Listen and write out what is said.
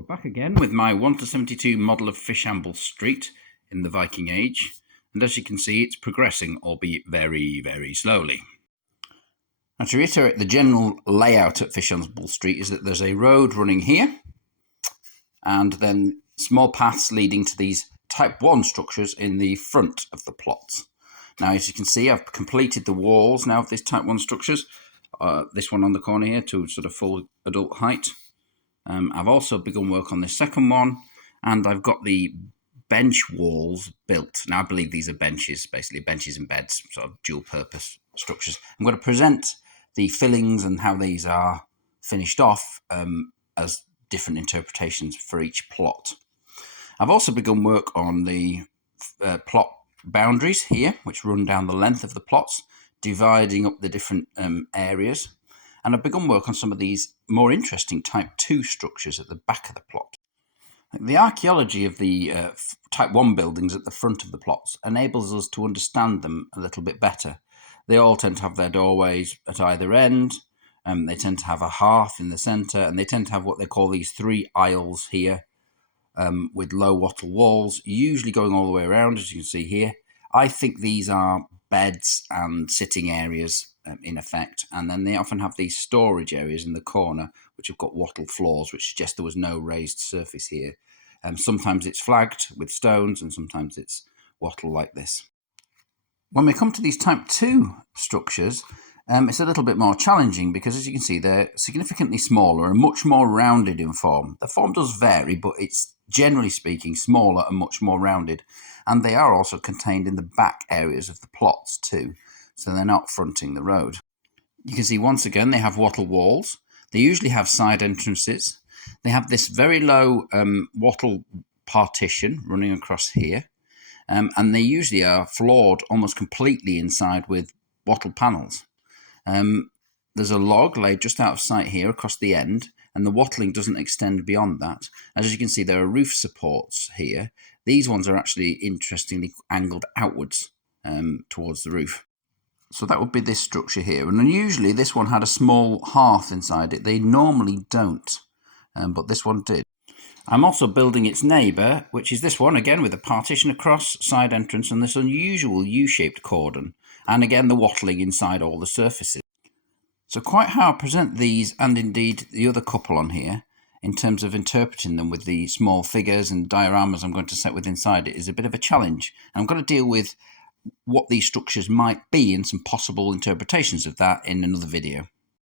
So back again with my 1:72 model of Fishamble Street in the Viking Age, and as you can see it's progressing, albeit very, very slowly. Now to reiterate, the general layout at Fishamble Street is that there's a road running here, and then small paths leading to these Type 1 structures in the front of the plots. Now as you can see, I've completed the walls now of these Type 1 structures, this one on the corner here to sort of full adult height. I've also begun work on this second one, and I've got the bench walls built. Now I believe these are benches, basically benches and beds, sort of dual purpose structures. I'm going to present the fillings and how these are finished off as different interpretations for each plot. I've also begun work on the plot boundaries here, which run down the length of the plots, dividing up the different areas. And I've begun work on some of these more interesting Type 2 structures at the back of the plot. The archaeology of the Type 1 buildings at the front of the plots enables us to understand them a little bit better. They all tend to have their doorways at either end, they tend to have a hearth in the centre, and they tend to have what they call these three aisles here with low wattle walls, usually going all the way around, as you can see here. I think these are beds and sitting areas in effect, and then they often have these storage areas in the corner which have got wattled floors, which suggest there was no raised surface here. Sometimes it's flagged with stones and sometimes it's wattle like this. When we come to these Type 2 structures, it's a little bit more challenging because, as you can see, they're significantly smaller and much more rounded in form. The form does vary, but it's generally speaking smaller and much more rounded, and they are also contained in the back areas of the plots too, so they're not fronting the road. You can see once again they have wattle walls. They usually have side entrances. They have this very low wattle partition running across here, and they usually are floored almost completely inside with wattle panels. There's a log laid just out of sight here across the end, and the wattling doesn't extend beyond that. As you can see, there are roof supports here. These ones are actually interestingly angled outwards towards the roof. So that would be this structure here. And unusually this one had a small hearth inside it. They normally don't, but this one did. I'm also building its neighbour, which is this one, again with a partition across, side entrance, and this unusual U-shaped cordon. And again, the wattling inside all the surfaces. So quite how I present these, and indeed the other couple on here, in terms of interpreting them with the small figures and dioramas I'm going to set with inside it, is a bit of a challenge. And I'm going to deal with what these structures might be and some possible interpretations of that in another video.